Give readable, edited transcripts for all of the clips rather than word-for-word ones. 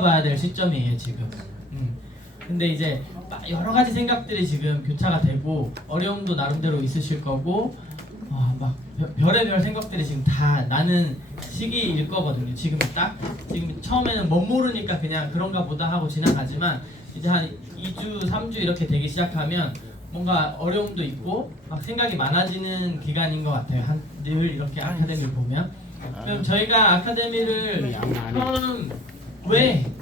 봐야 될 시점이에요 지금. 근데 이제 여러 가지 생각들이 지금 교차가 되고 어려움도 나름대로 있으실 거고 막 별의별 생각들이 지금 다 나는 시기일 거거든요. 지금 처음에는 못 모르니까 그냥 그런가 보다 하고 지나가지만 이제 한 2주, 3주 이렇게 되기 시작하면 뭔가 어려움도 있고 막 생각이 많아지는 기간인 것 같아요. 늘 이렇게 아카데미를 보면. 그럼 저희가 아카데미를 처음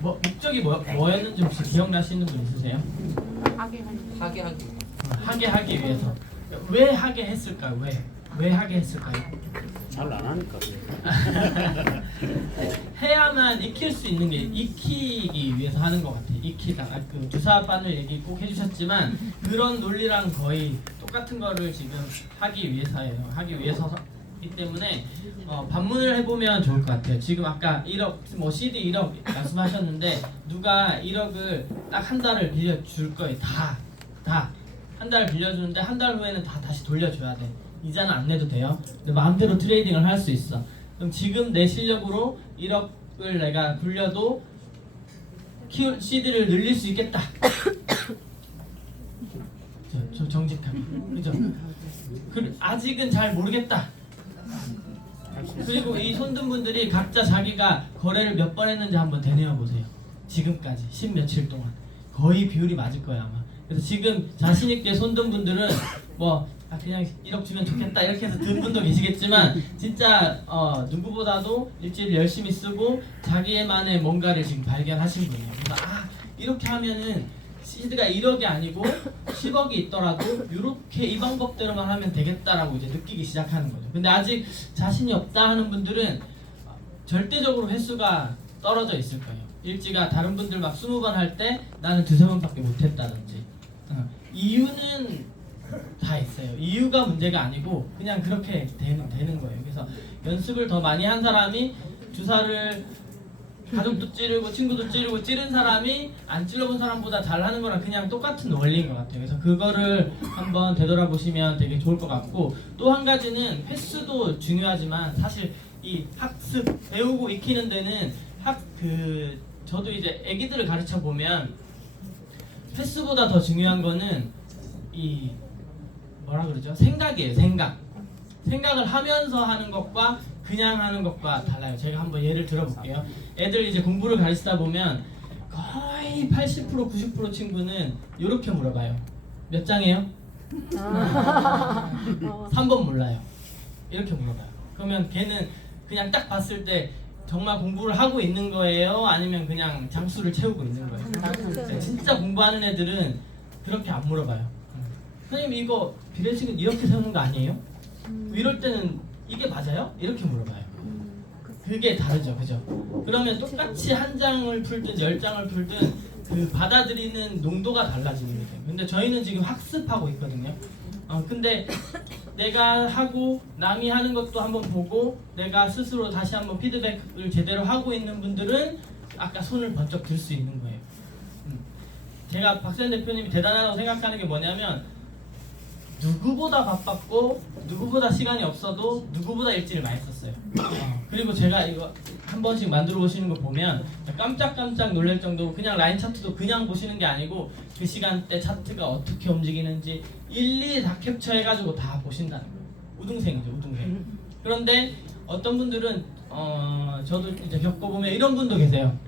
목적이 뭐였는지 혹시 기억나시는 분 있으세요? 하게 하기 위해서. 왜 하게 했을까요? 왜 하게 했을까요? 잘 안 하니까. 해야만 익힐 수 있는 게 익히기 위해서 하는 것 같아요. 익히다. 그 주사바늘 얘기 꼭 해주셨지만 그런 논리랑 거의 똑같은 거를 지금 하기 위해서예요. 하기 위해서이기 때문에 반문을 해보면 좋을 것 같아요. 지금 아까 1억, CD 1억 말씀하셨는데 누가 1억을 딱 한 달을 빌려줄 거예요. 다. 한 달 빌려주는데 한 달 후에는 다 다시 돌려줘야 돼. 이자는 안 내도 돼요. 근데 마음대로 트레이딩을 할 수 있어. 그럼 지금 내 실력으로 1억을 내가 굴려도 CD를 늘릴 수 있겠다. 저 정직하게. 그죠? 아직은 잘 모르겠다. 그리고 이 손든 분들이 각자 자기가 거래를 몇 번 했는지 한번 되뇌어 보세요. 지금까지 10 며칠 동안 거의 비율이 맞을 거예요 아마. 그래서 지금 자신 있게 손든 분들은 그냥 1억 주면 좋겠다 이렇게 해서 든 분도 계시겠지만 진짜 누구보다도 일지를 열심히 쓰고 자기만의 뭔가를 지금 발견하신 분이에요. 그래서 이렇게 하면은 시드가 1억이 아니고 10억이 있더라도 이렇게 이 방법대로만 하면 되겠다라고 이제 느끼기 시작하는 거죠. 근데 아직 자신이 없다 하는 분들은 절대적으로 횟수가 떨어져 있을 거예요. 일지가 다른 분들 막 20번 할 때 나는 2-3번밖에 못했다든지. 이유는 다 있어요. 이유가 문제가 아니고 그냥 그렇게 되는 거예요. 그래서 연습을 더 많이 한 사람이 주사를 가족도 찌르고 친구도 찌르고 찌른 사람이 안 찔러본 사람보다 잘하는 거랑 그냥 똑같은 원리인 것 같아요. 그래서 그거를 한번 되돌아보시면 되게 좋을 것 같고, 또 한 가지는 횟수도 중요하지만 사실 이 학습 배우고 익히는 데는 저도 이제 애기들을 가르쳐 보면 횟수보다 더 중요한 거는 이 생각이에요. 생각을 하면서 하는 것과 그냥 하는 것과 달라요. 제가 한번 예를 들어볼게요. 애들 이제 공부를 가르치다 보면 거의 80% 90% 친구는 이렇게 물어봐요. 몇 장이에요? 3번 몰라요. 이렇게 물어봐요. 그러면 걔는 그냥 딱 봤을 때 정말 공부를 하고 있는 거예요? 아니면 그냥 장수를 채우고 있는 거예요? 진짜 공부하는 애들은 그렇게 안 물어봐요. 선생님 이거 비례식은 이렇게 세우는 거 아니에요? 이럴 때는 이게 맞아요? 이렇게 물어봐요. 그게 다르죠, 그죠? 그러면 똑같이 한 장을 풀든 10장을 풀든 그 받아들이는 농도가 달라지는 거죠. 근데 저희는 지금 학습하고 있거든요. 근데 내가 하고 남이 하는 것도 한번 보고 내가 스스로 다시 한번 피드백을 제대로 하고 있는 분들은 아까 손을 번쩍 들 수 있는 거예요. 제가 박세현 대표님이 대단하다고 생각하는 게 뭐냐면 누구보다 바빴고 누구보다 시간이 없어도 누구보다 일지를 많이 썼어요. 그리고 제가 이거 한 번씩 만들어 보시는 거 보면 깜짝깜짝 놀랄 정도로 그냥 라인 차트도 그냥 보시는 게 아니고 그 시간대 차트가 어떻게 움직이는지 일일이 다 캡처해가지고 다 보신다는 거예요. 우등생이죠, 우등생. 그런데 어떤 분들은 저도 이제 겪어보면 이런 분도 계세요.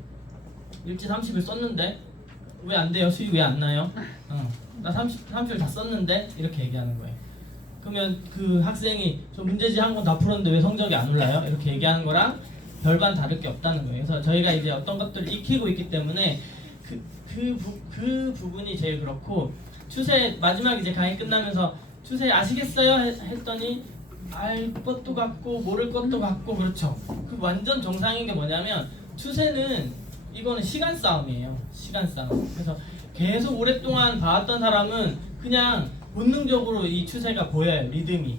일지 30일 썼는데 왜 안 돼요? 수익 왜 안 나요? 나 30일 다 썼는데? 이렇게 얘기하는 거예요. 그러면 그 학생이 저 문제지 한 건 다 풀었는데 왜 성적이 안 올라요? 이렇게 얘기하는 거랑 별반 다를 게 없다는 거예요. 그래서 저희가 이제 어떤 것들을 익히고 있기 때문에 그 부분이 제일 그렇고, 추세 마지막 이제 강의 끝나면서 추세 아시겠어요? 했더니 알 것도 같고 모를 것도 같고. 그렇죠. 그 완전 정상인 게 뭐냐면 추세는 이거는 시간 싸움이에요. 시간 싸움. 그래서 계속 오랫동안 봐왔던 사람은 그냥 본능적으로 이 추세가 보여요. 리듬이.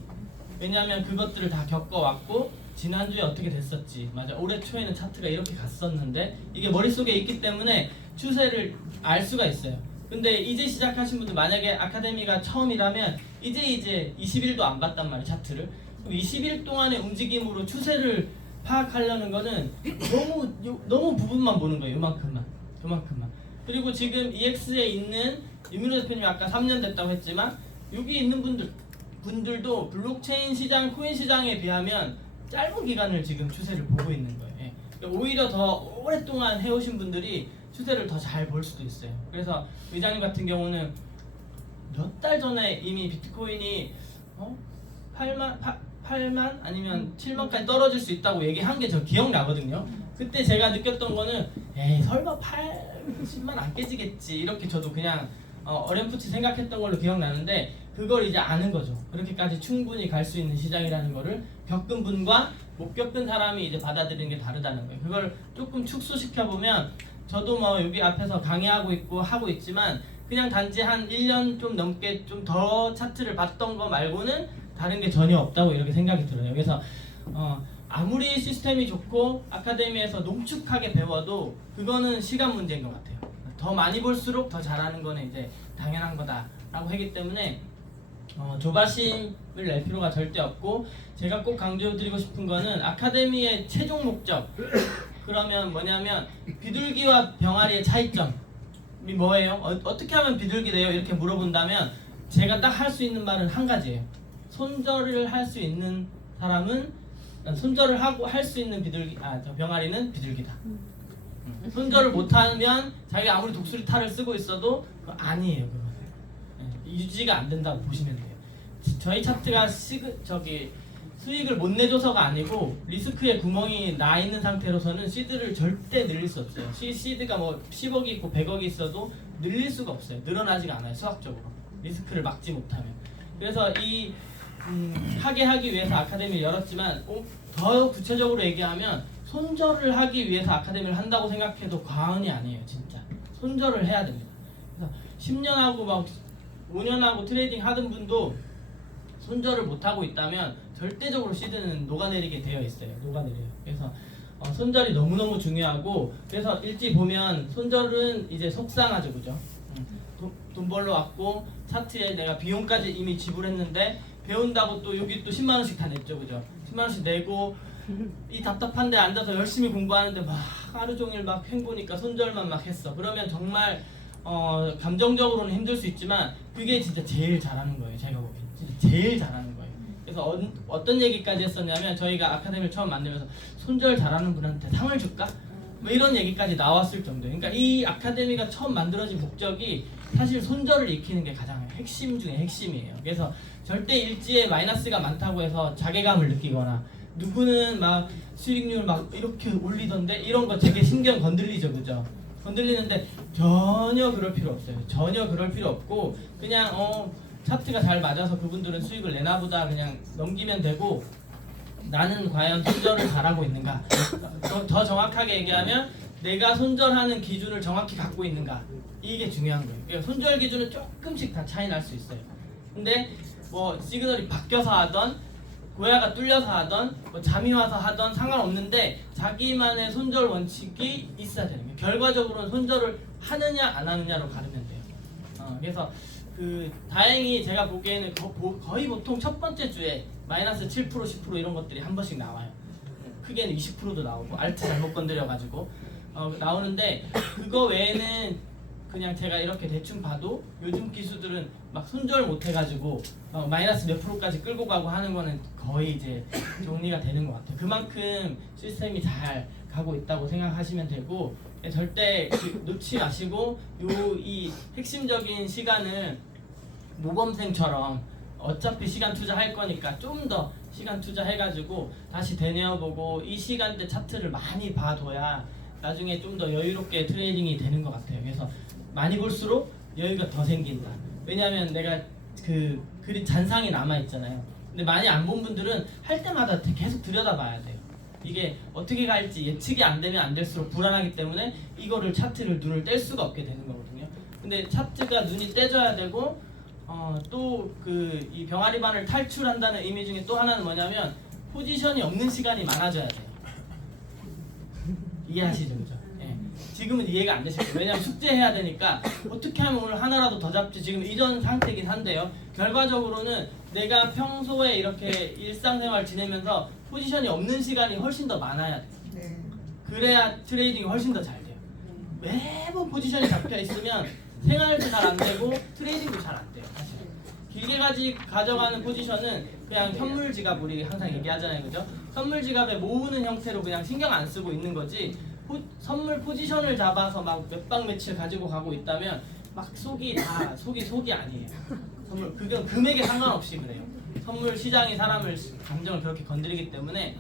왜냐하면 그것들을 다 겪어왔고 지난주에 어떻게 됐었지, 맞아, 올해 초에는 차트가 이렇게 갔었는데 이게 머릿속에 있기 때문에 추세를 알 수가 있어요. 근데 이제 시작하신 분들, 만약에 아카데미가 처음이라면 이제 20일도 안 봤단 말이에요, 차트를. 그럼 20일 동안의 움직임으로 추세를 파악하려는 거는 너무 부분만 보는 거예요. 요만큼만. 그리고 지금 EX에 있는 유민호 대표님 아까 3년 됐다고 했지만 여기 있는 분들도 블록체인 시장, 코인 시장에 비하면 짧은 기간을 지금 추세를 보고 있는 거예요. 예. 오히려 더 오랫동안 해오신 분들이 추세를 더 잘 볼 수도 있어요. 그래서 의장님 같은 경우는 몇 달 전에 이미 비트코인이 8만 아니면 7만까지 떨어질 수 있다고 얘기한 게 저 기억나거든요. 그때 제가 느꼈던 거는 에이 설마 80만 안 깨지겠지 이렇게 저도 그냥 어렴풋이 생각했던 걸로 기억나는데 그걸 이제 아는 거죠. 그렇게까지 충분히 갈 수 있는 시장이라는 거를 겪은 분과 못 겪은 사람이 이제 받아들이는 게 다르다는 거예요. 그걸 조금 축소시켜 보면 저도 뭐 여기 앞에서 강의하고 있고 하고 있지만 그냥 단지 한 1년 좀 넘게 좀 더 차트를 봤던 거 말고는 다른 게 전혀 없다고 이렇게 생각이 들어요. 그래서 아무리 시스템이 좋고 아카데미에서 농축하게 배워도 그거는 시간 문제인 것 같아요. 더 많이 볼수록 더 잘하는 거는 이제 당연한 거다라고 하기 때문에 조바심을 낼 필요가 절대 없고 제가 꼭 강조드리고 싶은 거는 아카데미의 최종 목적 그러면 뭐냐면 비둘기와 병아리의 차이점이 뭐예요? 어떻게 하면 비둘기 돼요? 이렇게 물어본다면 제가 딱 할 수 있는 말은 한 가지예요. 손절을 할 수 있는 사람은 손절을 하고 할 수 있는 저 병아리는 비둘기다. 손절을 못하면 자기가 아무리 독수리 탈을 쓰고 있어도 아니에요. 그건. 유지가 안 된다고 보시면 돼요. 저희 차트가 수익을 못 내줘서가 아니고 리스크에 구멍이 나 있는 상태로서는 시드를 절대 늘릴 수 없어요. 시드가 뭐 10억이 있고 100억이 있어도 늘릴 수가 없어요. 늘어나지가 않아요. 수학적으로 리스크를 막지 못하면. 그래서 하게 하기 위해서 아카데미를 열었지만 더 구체적으로 얘기하면 손절을 하기 위해서 아카데미를 한다고 생각해도 과언이 아니에요. 진짜 손절을 해야 됩니다. 그래서 10년하고 막 5년하고 트레이딩 하던 분도 손절을 못하고 있다면 절대적으로 시드는 녹아내리게 되어 있어요. 녹아내려요. 그래서 손절이 너무너무 중요하고 그래서 일찍 보면 손절은 이제 속상하죠. 그죠? 돈 벌러 왔고 차트에 내가 비용까지 이미 지불했는데 배운다고 또 여기 또 10만 원씩 다 냈죠. 그죠? 10만 원씩 내고 이 답답한 데 앉아서 열심히 공부하는데 막 하루 종일 막 헹구니까 손절만 막 했어. 그러면 정말 감정적으로는 힘들 수 있지만 그게 진짜 제일 잘하는 거예요. 제가 보기엔 진짜 제일 잘하는 거예요. 그래서 어떤 얘기까지 했었냐면 저희가 아카데미를 처음 만들면서 손절 잘하는 분한테 상을 줄까? 뭐 이런 얘기까지 나왔을 정도예요. 그러니까 이 아카데미가 처음 만들어진 목적이 사실 손절을 익히는 게 가장 핵심 중에 핵심이에요. 그래서 절대 일지에 마이너스가 많다고 해서 자괴감을 느끼거나 누구는 막 수익률 막 이렇게 올리던데 이런 거 되게 신경 건들리죠. 그죠? 건들리는데 전혀 그럴 필요 없어요. 전혀 그럴 필요 없고 그냥 차트가 잘 맞아서 그분들은 수익을 내나 보다 그냥 넘기면 되고 나는 과연 손절을 잘하고 있는가? 더 정확하게 얘기하면 내가 손절하는 기준을 정확히 갖고 있는가? 이게 중요한 거예요. 그러니까 손절 기준은 조금씩 다 차이 날 수 있어요. 근데 뭐 시그널이 바뀌어서 하던 고야가 뚫려서 하던 뭐 잠이 와서 하던 상관없는데 자기만의 손절 원칙이 있어야 되는 거예요. 결과적으로는 손절을 하느냐 안 하느냐로 가르면 돼요. 그래서 다행히 제가 보기에는 거의 보통 첫 번째 주에 마이너스 7%, 10% 이런 것들이 한 번씩 나와요. 크게는 20%도 나오고 알트 잘못 건드려가지고 나오는데 그거 외에는 그냥 제가 이렇게 대충 봐도 요즘 기수들은 막 손절 못 해가지고 마이너스 몇 프로까지 끌고 가고 하는 거는 거의 이제 정리가 되는 것 같아요. 그만큼 시스템이 잘 가고 있다고 생각하시면 되고 절대 놓지 마시고 이 핵심적인 시간을 모범생처럼 어차피 시간 투자할 거니까 좀 더 시간 투자해가지고 다시 되뇌어보고 이 시간대 차트를 많이 봐둬야 나중에 좀 더 여유롭게 트레이딩이 되는 것 같아요. 그래서 많이 볼수록 여유가 더 생긴다. 왜냐하면 내가 그린 잔상이 남아있잖아요. 근데 많이 안 본 분들은 할 때마다 계속 들여다봐야 돼요. 이게 어떻게 갈지 예측이 안 되면 안 될수록 불안하기 때문에 이거를 차트를 눈을 뗄 수가 없게 되는 거거든요. 근데 차트가 눈이 떼져야 되고 또 이 병아리반을 탈출한다는 의미 중에 또 하나는 뭐냐면 포지션이 없는 시간이 많아져야 돼요. 이해하시죠? 그죠? 예. 지금은 이해가 안 되실 거예요. 왜냐면 숙제해야 되니까 어떻게 하면 오늘 하나라도 더 잡지 지금 이전 상태긴 한데요. 결과적으로는 내가 평소에 이렇게 일상생활 지내면서 포지션이 없는 시간이 훨씬 더 많아야 돼. 네. 그래야 트레이딩이 훨씬 더 잘 돼요. 매번 포지션이 잡혀 있으면 생활도 잘 안 되고 트레이딩도 잘 안 돼요. 사실 길게 가져가는 포지션은 그냥 현물 지갑, 우리 항상 얘기하잖아요, 그죠? 선물 지갑에 모으는 형태로 그냥 신경 안 쓰고 있는 거지. 선물 포지션을 잡아서 막 몇 방 며칠 가지고 가고 있다면 막 속이 아니에요. 선물 그건 금액에 상관없이 그래요. 선물 시장이 사람을 감정을 그렇게 건드리기 때문에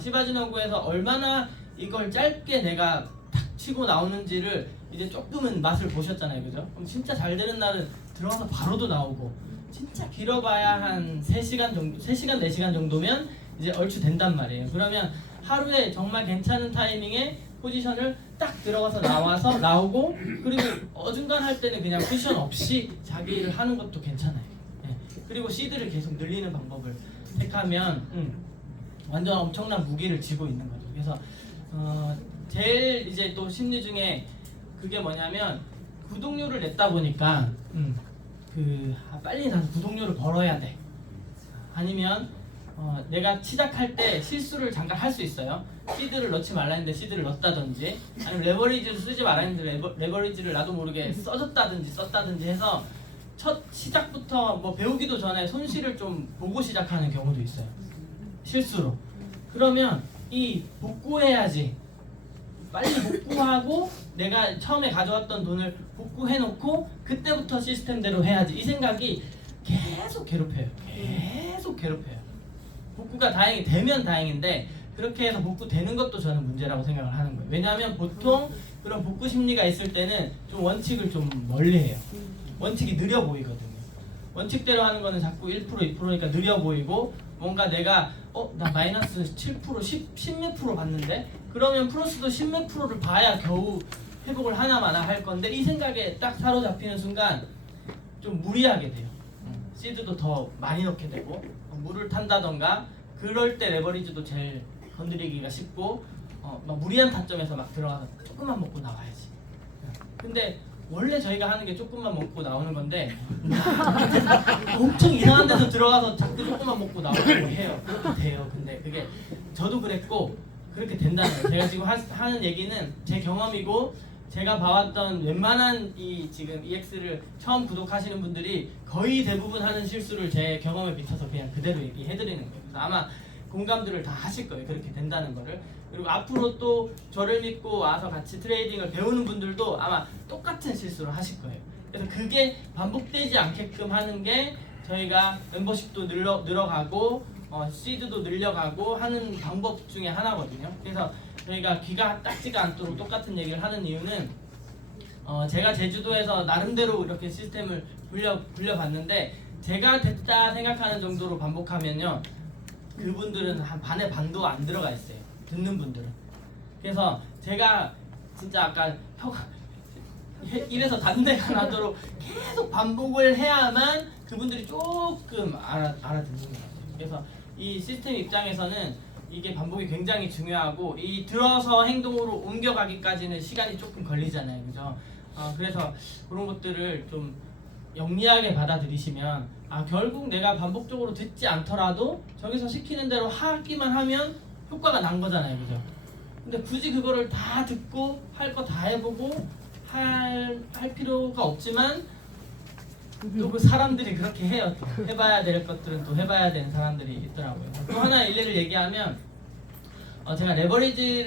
시바지노구에서 얼마나 이걸 짧게 내가 탁 치고 나오는지를 이제 조금은 맛을 보셨잖아요, 그죠? 그럼 진짜 잘 되는 날은 들어가서 바로도 나오고, 진짜 길어봐야 한 3시간 정도, 3시간 4시간 정도면 이제 얼추 된단 말이에요. 그러면 하루에 정말 괜찮은 타이밍에 포지션을 딱 들어가서 나오고, 그리고 어중간할 때는 그냥 쿠션 없이 자기 일을 하는 것도 괜찮아요. 예. 그리고 시드를 계속 늘리는 방법을 택하면 완전 엄청난 무기를 쥐고 있는 거죠. 그래서 제일 이제 또 심리 중에 그게 뭐냐면, 구독료를 냈다 보니까 빨리 나서 구독료를 벌어야 돼. 아니면 내가 시작할 때 실수를 잠깐 할 수 있어요. 시드를 넣지 말라 했는데 시드를 넣었다든지, 아니면 레버리지를 쓰지 말라 했는데 레버리지를 나도 모르게 써줬다든지 썼다든지 해서 첫 시작부터 뭐 배우기도 전에 손실을 좀 보고 시작하는 경우도 있어요, 실수로. 그러면 이 복구해야지, 빨리 복구하고 내가 처음에 가져왔던 돈을 복구해놓고 그때부터 시스템대로 해야지, 이 생각이 계속 괴롭혀요. 복구가 다행히 되면 다행인데, 그렇게 해서 복구되는 것도 저는 문제라고 생각을 하는 거예요. 왜냐하면 보통 그런 복구 심리가 있을 때는 좀 원칙을 좀 멀리해요. 원칙이 느려 보이거든요. 원칙대로 하는 거는 자꾸 1%, 2%니까 느려 보이고, 뭔가 내가 나 마이너스 7%, 10 몇 프로 봤는데, 그러면 플러스도 10 몇 프로를 봐야 겨우 회복을 하나마나 할 건데, 이 생각에 딱 사로잡히는 순간 좀 무리하게 돼요. 시드도 더 많이 넣게 되고, 물을 탄다던가, 그럴 때 레버리지도 제일 건드리기가 쉽고, 막 무리한 타점에서 막 들어가서 조금만 먹고 나와야지. 근데 원래 저희가 하는 게 조금만 먹고 나오는 건데, 엄청 이상한 데서 들어가서 자꾸 조금만 먹고 나오려고 해요. 그렇게 돼요. 근데 그게 저도 그랬고 그렇게 된다는 거예요. 제가 지금 하는 얘기는 제 경험이고, 제가 봐왔던 웬만한 지금 EX를 처음 구독하시는 분들이 거의 대부분 하는 실수를 제 경험에 비춰서 그냥 그대로 얘기해드리는 거예요. 그래서 아마 공감들을 다 하실 거예요, 그렇게 된다는 거를. 그리고 앞으로 또 저를 믿고 와서 같이 트레이딩을 배우는 분들도 아마 똑같은 실수를 하실 거예요. 그래서 그게 반복되지 않게끔 하는 게 저희가 멤버십도 늘어가고 시드도 늘려가고 하는 방법 중에 하나거든요. 그래서 저희가 귀가 닦지가 않도록 똑같은 얘기를 하는 이유는, 제가 제주도에서 나름대로 이렇게 시스템을 굴려봤는데, 제가 됐다 생각하는 정도로 반복하면요, 그분들은 한 반의 반도 안 들어가 있어요, 듣는 분들은. 그래서 제가 진짜 아까 이래서 단대가 나도록 계속 반복을 해야만 그분들이 조금 알아듣는 것 같아요. 그래서 이 시스템 입장에서는 이게 반복이 굉장히 중요하고, 이 들어서 행동으로 옮겨가기까지는 시간이 조금 걸리잖아요, 그죠? 그래서 그런 것들을 좀 영리하게 받아들이시면, 결국 내가 반복적으로 듣지 않더라도 저기서 시키는 대로 하기만 하면 효과가 난 거잖아요, 그죠? 근데 굳이 그거를 다 듣고 할 거 다 해보고 할 필요가 없지만, 또 그 사람들이 그렇게 해요. 또 해봐야 될 것들은 또 해봐야 되는 사람들이 있더라고요. 또 하나 일례를 얘기하면, 제가 레버리지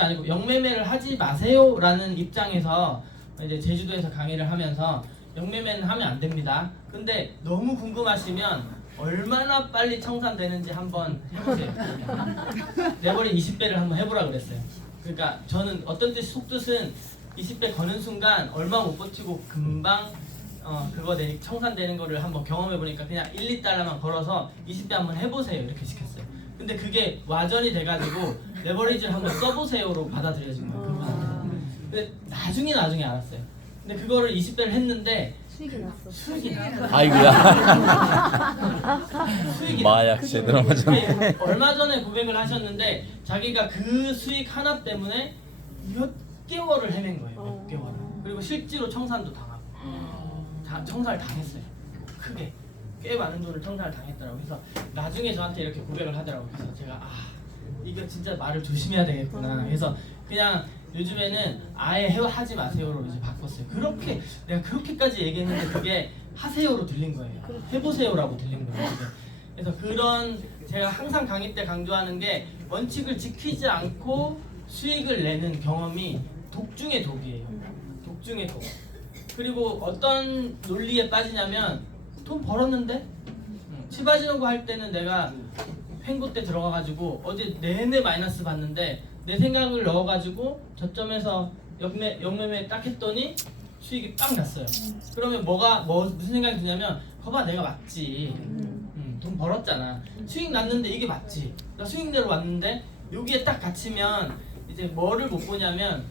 아니고 영매매를 하지 마세요라는 입장에서 이제 제주도에서 강의를 하면서, 영매매는 하면 안 됩니다. 근데 너무 궁금하시면 얼마나 빨리 청산되는지 한번 해보세요. 레버리 20배를 한번 해보라 그랬어요. 그러니까 저는 어떤 뜻이, 속뜻은 20배 거는 순간 얼마 못 버티고 금방 그거 청산되는 거를 한번 경험해보니까 그냥 1, 2달러만 걸어서 20배 한번 해보세요, 이렇게 시켰어요. 근데 그게 와전이 돼가지고 레버리지를 한번 써보세요로 받아들여진 거예요, 그분한테. 근데 나중에 알았어요. 근데 그거를 20배를 했는데 수익이 났어. 아이고야. 수익이 마약 제대로 맞았네. 얼마 전에 고백을 하셨는데, 자기가 그 수익 하나 때문에 몇 개월을 헤맨 거예요. 몇 개월을. 그리고 실제로 청산도 당하고, 청산을 당했어요, 크게. 꽤 많은 돈을 청산을 당했더라고요. 그래서 나중에 저한테 이렇게 고백을 하더라고요. 그래서 제가 이거 진짜 말을 조심해야 되겠구나. 그래서 그냥 요즘에는 아예 하지 마세요로 이제 바꿨어요. 내가 그렇게까지 얘기했는데 그게 하세요로 들린 거예요. 해보세요라고 들린 거예요. 그래서 제가 항상 강의 때 강조하는 게 원칙을 지키지 않고 수익을 내는 경험이 독 중의 독이에요. 독 중의 독. 그리고 어떤 논리에 빠지냐면 돈 벌었는데 치바지노고 할 때는 내가 횡보 때 들어가가지고 어제 내내 마이너스 봤는데 내 생각을 넣어가지고 저점에서 역매매 딱 했더니 수익이 빵 났어요. 그러면 무슨 생각이 드냐면 거봐 내가 맞지. 돈 벌었잖아. 수익 났는데 이게 맞지. 나 수익대로 왔는데 여기에 딱 갇히면 이제 뭐를 못 보냐면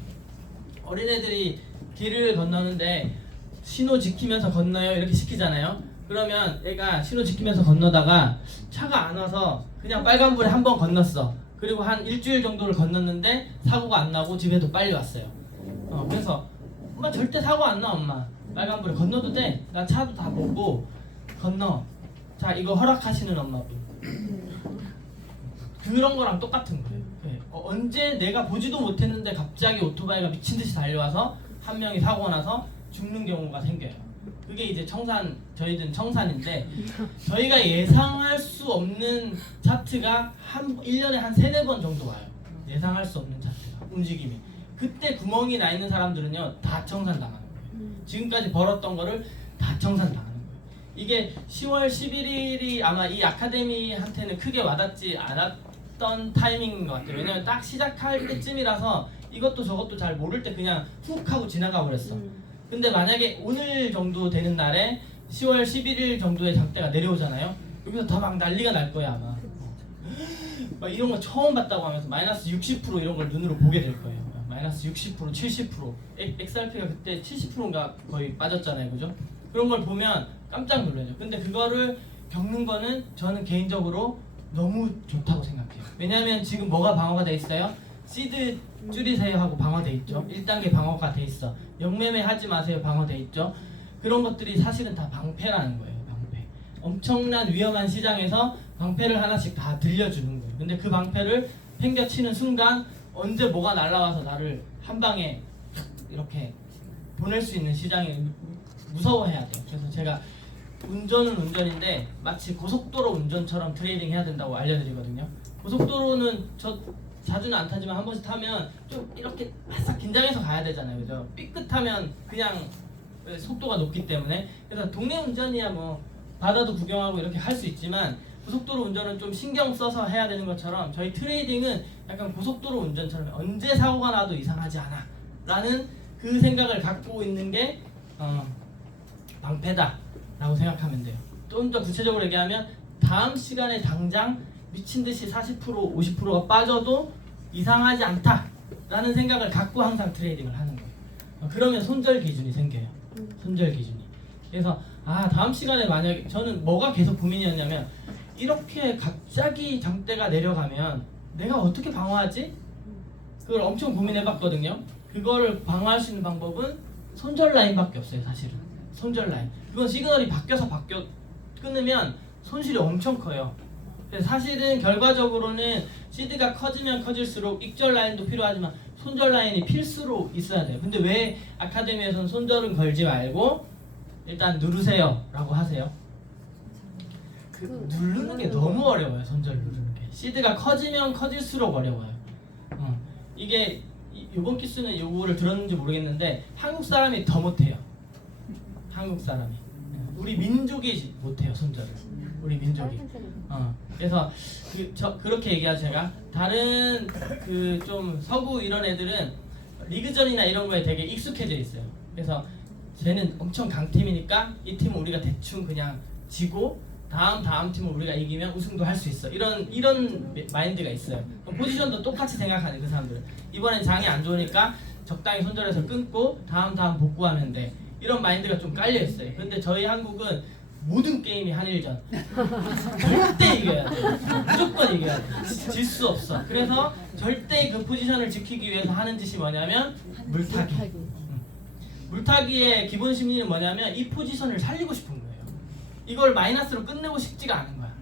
어린애들이 길을 건너는데 신호 지키면서 건너요 이렇게 시키잖아요. 그러면 얘가 신호 지키면서 건너다가 차가 안 와서 그냥 빨간불에 한 번 건넜어. 그리고 한 일주일 정도를 건넜는데 사고가 안 나고 집에도 빨리 왔어요. 그래서 엄마 절대 사고 안 나 엄마. 빨간불에 건너도 돼. 나 차도 다 보고 건너. 자 이거 허락하시는 엄마분. 그런 거랑 똑같은 거예요. 네. 언제 내가 보지도 못했는데 갑자기 오토바이가 미친 듯이 달려와서 한 명이 사고가 나서 죽는 경우가 생겨요. 그게 이제 저희들은 청산인데 저희가 예상할 수 없는 차트가 1년에 한 3-4번 정도 와요. 예상할 수 없는 차트가 움직임이. 그때 구멍이 나 있는 사람들은요 다 청산 당하는 거예요. 지금까지 벌었던 거를 다 청산 당하는 거예요. 이게 10월 11일이 아마 이 아카데미한테는 크게 와닿지 않았던 타이밍인 것 같아요. 왜냐면 딱 시작할 때쯤이라서 이것도 저것도 잘 모를 때 그냥 훅 하고 지나가 버렸어. 근데 만약에 오늘 정도 되는 날에 10월 11일 정도의 장대가 내려오잖아요. 여기서 다 막 난리가 날 거야 아마. 막 이런 거 처음 봤다고 하면서 마이너스 60% 이런 걸 눈으로 보게 될 거예요. 마이너스 60%, 70%. XRP가 그때 70%인가 거의 빠졌잖아요, 그죠? 그런 걸 보면 깜짝 놀라죠. 근데 그거를 겪는 거는 저는 개인적으로 너무 좋다고 생각해요. 왜냐면 지금 뭐가 방어가 돼 있어요? 시드 줄이세요 하고 방어돼 있죠. 1단계 방어가 돼 있어. 역매매 하지 마세요 방어돼 있죠. 그런 것들이 사실은 다 방패라는 거예요. 방패. 엄청난 위험한 시장에서 방패를 하나씩 다 들려주는 거예요. 근데 그 방패를 팽겨치는 순간 언제 뭐가 날라와서 나를 한 방에 이렇게 보낼 수 있는 시장에 무서워해야 돼요. 그래서 제가 운전은 운전인데 마치 고속도로 운전처럼 트레이딩 해야 된다고 알려드리거든요. 고속도로는 저 자주는 안 타지만 한 번씩 타면 좀 이렇게 바싹 긴장해서 가야 되잖아요, 그죠? 삐끗하면 그냥 속도가 높기 때문에. 그래서 동네 운전이야 뭐 바다도 구경하고 이렇게 할 수 있지만 고속도로 운전은 좀 신경 써서 해야 되는 것처럼 저희 트레이딩은 약간 고속도로 운전처럼 언제 사고가 나도 이상하지 않아 라는 그 생각을 갖고 있는 게 방패다 라고 생각하면 돼요. 좀 더 구체적으로 얘기하면 다음 시간에 당장 미친듯이 40% 50%가 빠져도 이상하지 않다 라는 생각을 갖고 항상 트레이딩을 하는 거예요. 그러면 손절 기준이 생겨요. 손절 기준이. 그래서 다음 시간에 만약에 저는 뭐가 계속 고민이었냐면 이렇게 갑자기 장대가 내려가면 내가 어떻게 방어하지? 그걸 엄청 고민해봤거든요. 그거를 방어할 수 있는 방법은 손절 라인밖에 없어요. 사실은 손절 라인. 그건 시그널이 바뀌어서 끊으면 손실이 엄청 커요. 그래서 사실은 결과적으로는 시드가 커지면 커질수록 익절 라인도 필요하지만 손절 라인이 필수로 있어야 돼요. 근데 왜 아카데미에서는 손절은 걸지 말고 일단 누르세요 라고 하세요? 누르는 게 너무 어려워요. 손절 누르는 게. 시드가 커지면 커질수록 어려워요. 이게 이번 기수는 요거를 들었는지 모르겠는데 한국 사람이 더 못해요. 한국 사람이. 우리 민족이 못해요 손절을. 우리 민족이. 그래서 그렇게 얘기하죠. 제가 다른 그 좀 서구 이런 애들은 리그전이나 이런 거에 되게 익숙해져 있어요. 그래서 쟤는 엄청 강팀이니까 이 팀은 우리가 대충 그냥 지고 다음 팀은 우리가 이기면 우승도 할 수 있어. 이런 마인드가 있어요. 포지션도 똑같이 생각하는 그 사람들은 이번엔 장이 안 좋으니까 적당히 손절해서 끊고 다음 복구하면 돼. 이런 마인드가 좀 깔려 있어요. 근데 저희 한국은 모든 게임이 한일전. 절대 이겨야 돼. 무조건 이겨야 돼. 질 수 없어. 그래서 절대 그 포지션을 지키기 위해서 하는 짓이 뭐냐면 물타기. 물타기의 기본 심리는 뭐냐면 이 포지션을 살리고 싶은 거예요. 이걸 마이너스로 끝내고 싶지가 않은 거야.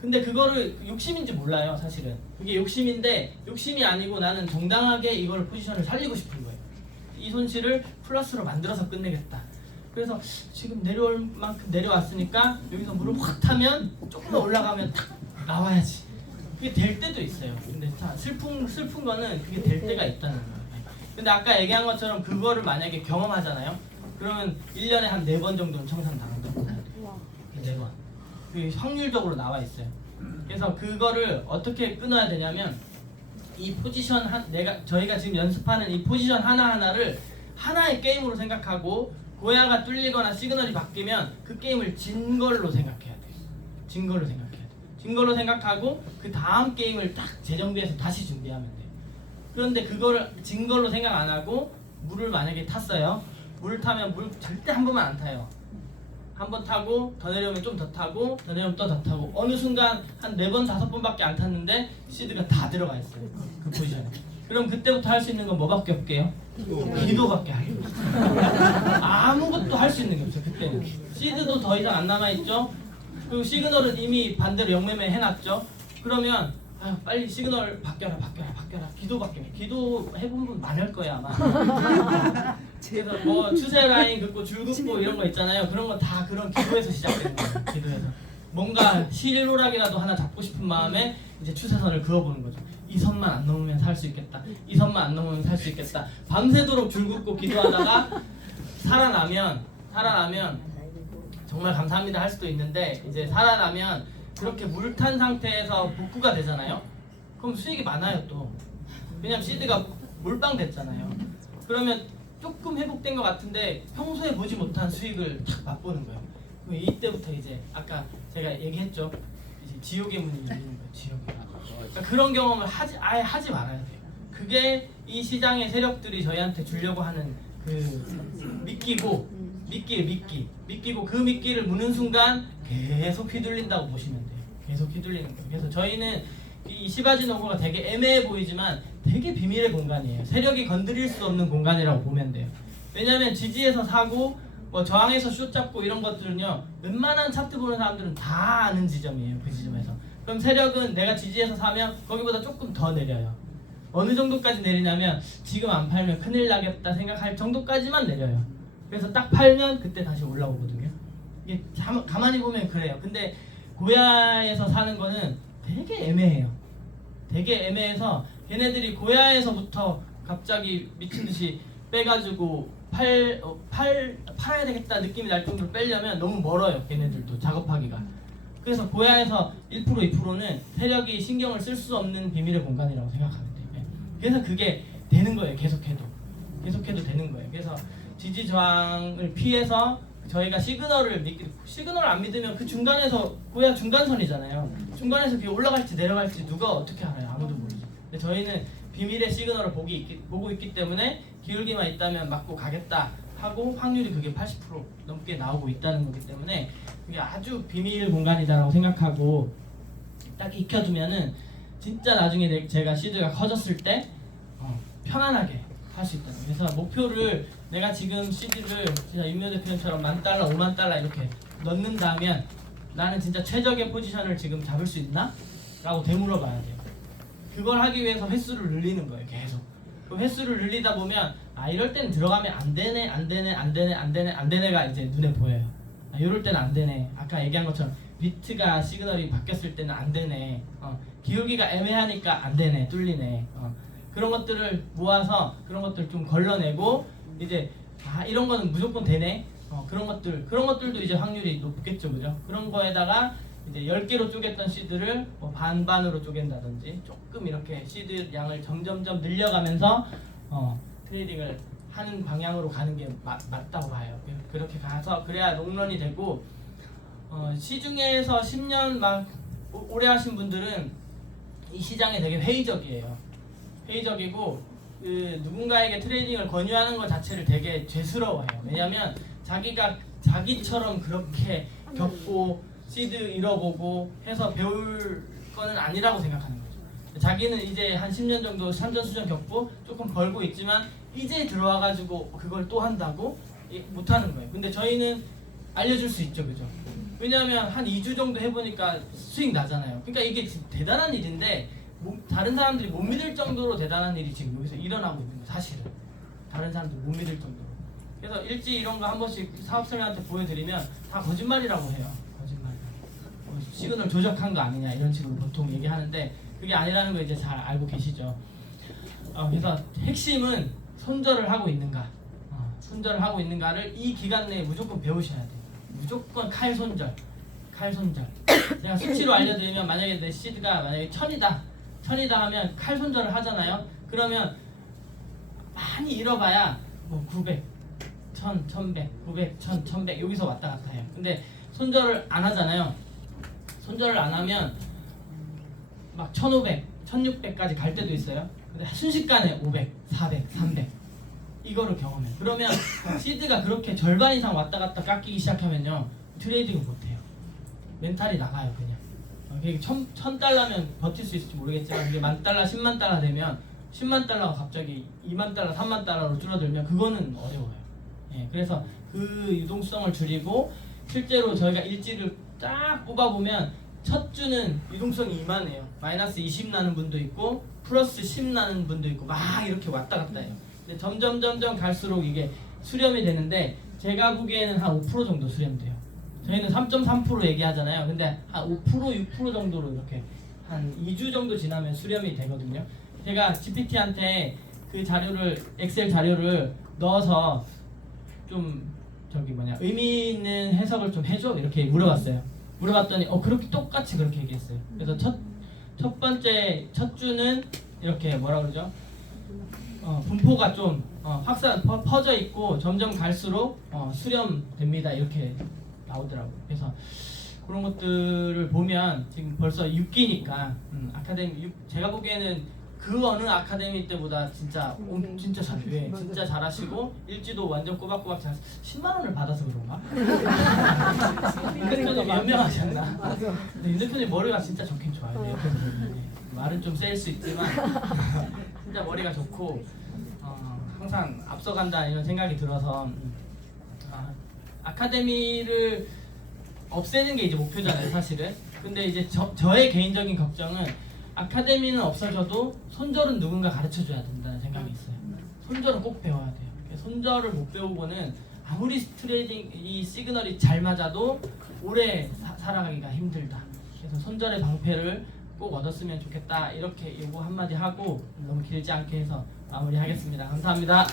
근데 그거를 욕심인지 몰라요, 사실은. 그게 욕심인데 욕심이 아니고 나는 정당하게 이걸 포지션을 살리고 싶은 거예요. 이 손실을 플러스로 만들어서 끝내겠다. 그래서 지금 내려올 만큼 내려왔으니까 여기서 물을 확 타면 조금 더 올라가면 탁 나와야지. 그게 될 때도 있어요. 근데 슬픈 거는 그게 될 때가 있다는 거예요. 근데 아까 얘기한 것처럼 그거를 만약에 경험하잖아요. 그러면 1년에 한 4번 정도는 청산 당한다고 봐야 돼요. 4번. 그게 확률적으로 나와 있어요. 그래서 그거를 어떻게 끊어야 되냐면 이 포지션 저희가 지금 연습하는 이 포지션 하나하나를 하나의 게임으로 생각하고 고야가 뚫리거나 시그널이 바뀌면 그 게임을 진 걸로 생각해야 돼요. 진 걸로 생각해야 돼요. 진 걸로 생각하고 그 다음 게임을 딱 재정비해서 다시 준비하면 돼요. 그런데 그거를 진 걸로 생각 안 하고 물을 만약에 탔어요. 물 타면 물 절대 한 번만 안 타요. 한 번 타고 더 내려오면 좀 더 타고 더 내려오면 또 더 타고 어느 순간 한 4번 5번밖에 안 탔는데 시드가 다 들어가 있어요. 그 포지션에. 그럼 그때부터 할 수 있는 건 뭐밖에 없게요? 기도밖에 할 수 없어요. 아무것도 할 수 있는 게 없어요. 그때는 시드도 더 이상 안 남아있죠. 그리고 시그널은 이미 반대로 영매매 해놨죠. 그러면 아유, 빨리 시그널 바뀌어라. 기도 바뀌어라. 기도 해본 분 많을 거야 아마. 그래서 뭐 추세 라인 긋고 줄 긋고 이런 거 있잖아요. 그런 거 다 그런 기도에서 시작되는 거예요. 기도에서 뭔가 실오락이라도 하나 잡고 싶은 마음에 이제 추세선을 그어보는 거죠. 이 선만 안 넘으면 살 수 있겠다. 이 선만 안 넘으면 살 수 있겠다. 밤새도록 줄 긋고 기도하다가 살아나면 정말 감사합니다 할 수도 있는데 이제 살아나면 그렇게 물 탄 상태에서 복구가 되잖아요. 그럼 수익이 많아요 또. 왜냐면 시드가 물방 됐잖아요. 그러면 조금 회복된 것 같은데 평소에 보지 못한 수익을 탁 맛보는 거예요. 그럼 이때부터 이제 아까 제가 얘기했죠. 이제 지옥의 문이 열리는 거예요. 지옥의 문. 그러니까 그런 경험을 아예 하지 말아야 돼요. 그게 이 시장의 세력들이 저희한테 주려고 하는 그 미끼고 그 미끼를 무는 순간 계속 휘둘린다고 보시면 돼요. 계속 휘둘리는 거예요. 그래서 저희는 이 시바지 노고가 되게 애매해 보이지만 되게 비밀의 공간이에요. 세력이 건드릴 수 없는 공간이라고 보면 돼요. 왜냐하면 지지에서 사고 뭐 저항에서 슛 잡고 이런 것들은요 웬만한 차트 보는 사람들은 다 아는 지점이에요. 그 지점에서. 그럼 세력은 내가 지지에서 사면 거기보다 조금 더 내려요. 어느 정도까지 내리냐면 지금 안 팔면 큰일 나겠다 생각할 정도까지만 내려요. 그래서 딱 팔면 그때 다시 올라오거든요. 이게 가만히 보면 그래요. 근데 고야에서 사는 거는 되게 애매해요. 되게 애매해서 걔네들이 고야에서부터 갑자기 미친 듯이 빼가지고 팔아야 되겠다 느낌이 날 정도로 빼려면 너무 멀어요. 걔네들도 작업하기가. 그래서 고야에서 1% 2%는 세력이 신경을 쓸 수 없는 비밀의 공간이라고 생각하면 돼요. 그래서 그게 되는 거예요. 계속해도 되는 거예요. 그래서 지지 저항을 피해서 저희가 시그널을 안 믿으면 그 중간에서 고야 중간선이잖아요. 중간에서 그게 올라갈지 내려갈지 누가 어떻게 알아요? 아무도 모르죠. 근데 저희는 비밀의 시그널을 보고 있기 때문에 기울기만 있다면 맞고 가겠다 하고 확률이 그게 80% 넘게 나오고 있다는 거기 때문에 그게 아주 비밀 공간이다라고 생각하고 딱 익혀두면은 진짜 나중에 제가 시드가 커졌을 때 편안하게 할 수 있다는 거예요. 그래서 목표를 내가 지금 시드를 진짜 임묘 대표님처럼 $10,000, $50,000 이렇게 넣는다면 나는 진짜 최적의 포지션을 지금 잡을 수 있나? 라고 되물어봐야 돼요. 그걸 하기 위해서 횟수를 늘리는 거예요. 계속. 그 횟수를 늘리다 보면 이럴 때는 들어가면 안 되네가 이제 눈에 보여요. 이럴 때는 안 되네. 아까 얘기한 것처럼 비트가 시그널이 바뀌었을 때는 안 되네. 기울기가 애매하니까 안 되네. 뚫리네. 그런 것들을 모아서 그런 것들 좀 걸러내고 이제 이런 거는 무조건 되네. 그런 것들도 이제 확률이 높겠죠, 그죠? 그런 거에다가 이제 10개로 쪼갰던 시드를 뭐 반반으로 쪼갠다든지 조금 이렇게 시드 양을 점점점 늘려가면서 트레이딩을 하는 방향으로 가는 게 맞다고 봐요. 그렇게 가서 그래야 롱런이 되고 시중에서 10년 막 오래 하신 분들은 이 시장에 되게 회의적이에요. 회의적이고 누군가에게 트레이딩을 권유하는 것 자체를 되게 죄스러워해요. 왜냐하면 자기처럼 그렇게 겪고 시드 잃어보고 해서 배울 거는 아니라고 생각하는 거죠. 자기는 이제 한 10년 정도 산전수전 겪고 조금 벌고 있지만 이제 들어와가지고 그걸 또 한다고 못하는 거예요. 근데 저희는 알려줄 수 있죠, 그죠? 왜냐하면 한 2주 정도 해보니까 수익 나잖아요. 그러니까 이게 대단한 일인데 다른 사람들이 못 믿을 정도로 대단한 일이 지금 여기서 일어나고 있는 거예요. 사실은 다른 사람들이 못 믿을 정도로. 그래서 일지 이런 거 한 번씩 사업성한테 보여드리면 다 거짓말이라고 해요. 거짓말. 시그널 조작한 거 아니냐 이런 식으로 보통 얘기하는데 그게 아니라는 거 이제 잘 알고 계시죠. 그래서 핵심은 손절을 하고 있는가, 손절을 하고 있는가를 이 기간 내에 무조건 배우셔야 돼요. 무조건 칼 손절. 제가 수치로 알려드리면 만약에 내 시드가 만약에 1000이다 하면 칼 손절을 하잖아요. 그러면 많이 잃어봐야 뭐 900, 1000, 1100, 900, 1000, 1100 여기서 왔다 갔다 해요. 근데 손절을 안 하잖아요. 손절을 안 하면 막 1500, 1600까지 갈 때도 있어요. 근데 순식간에 500, 400, 300 이거를 경험해요. 그러면 시드가 그렇게 절반 이상 왔다 갔다 깎이기 시작하면요 트레이딩을 못해요. 멘탈이 나가요 그냥. 그게 1000달러면 버틸 수 있을지 모르겠지만 그게 10,000달러, 10만 달러 되면 10만 달러가 갑자기 2만 달러, 3만 달러로 줄어들면 그거는 어려워요. 예, 그래서 그 유동성을 줄이고 실제로 저희가 일지를 딱 뽑아보면 첫 주는 유동성이 이만해요. 마이너스 20 나는 분도 있고 플러스 10 나는 분도 있고 막 이렇게 왔다 갔다 해요. 근데 점점 갈수록 이게 수렴이 되는데 제가 보기에는 한 5% 정도 수렴돼요. 저희는 3.3% 얘기하잖아요. 근데 한 5%, 6% 정도로 이렇게 한 2주 정도 지나면 수렴이 되거든요. 제가 GPT한테 그 자료를 엑셀 자료를 넣어서 좀 의미 있는 해석을 좀 해줘 이렇게 물어봤어요. 물어봤더니 그렇게 똑같이 그렇게 얘기했어요. 그래서 첫 번째 첫 주는 이렇게 뭐라 그러죠? 분포가 좀 퍼져 있고 점점 갈수록 수렴됩니다 이렇게 나오더라고요. 그래서 그런 것들을 보면 지금 벌써 6기니까 아카데미 제가 보기에는 그 어느 아카데미 때보다 진짜 진짜 잘해요. 네, 진짜 잘하시고 일지도 완전 꼬박꼬박 잘 10만 원을 받아서 그런가? 임 대표님 몇 명 하셨나? 근데 임 대표님 머리가 진짜 좋긴 좋아요. 네, 말은 좀 셀 수 있지만 진짜 머리가 좋고 항상 앞서간다 이런 생각이 들어서 아카데미를 없애는 게 이제 목표잖아요 사실은. 근데 이제 저의 개인적인 걱정은 아카데미는 없어져도 손절은 누군가 가르쳐줘야 된다는 생각이 있어요. 손절은 꼭 배워야 돼요. 손절을 못 배우고는 아무리 트레이딩 이 시그널이 잘 맞아도 오래 살아가기가 힘들다. 그래서 손절의 방패를 꼭 얻었으면 좋겠다 이렇게 요거 한마디 하고 너무 길지 않게 해서 마무리하겠습니다. 감사합니다.